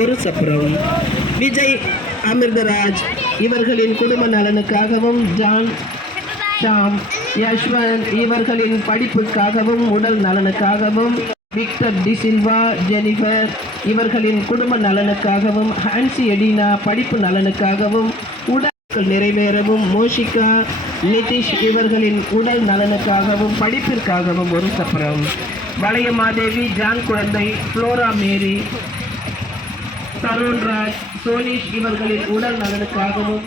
ஒரு சப்பரம். விஜய் அமிர்தராஜ் இவர்களின் குடும்ப நலனுக்காகவும், ஜான் ஷாம் யஷ்வந்த் இவர்களின் படிப்புக்காகவும், உடல் நலனுக்காகவும், விக்டர் டிசில்வா ஜெனிஃபர் இவர்களின் குடும்ப நலனுக்காகவும், ஹான்சி எடினா படிப்பு நலனுக்காகவும், உடல் நிறைவேறவும், மோஷிகா நிதிஷ் இவர்களின் உடல் நலனுக்காகவும், படிப்பிற்காகவும் ஒரு சப்பரம். வளையமாதேவி, ஜான் குழந்தை, ஃப்ளோரா மேரி, தருண்ராஜ், சோனிஷ் இவர்களின் உடல் நலனுக்காகவும்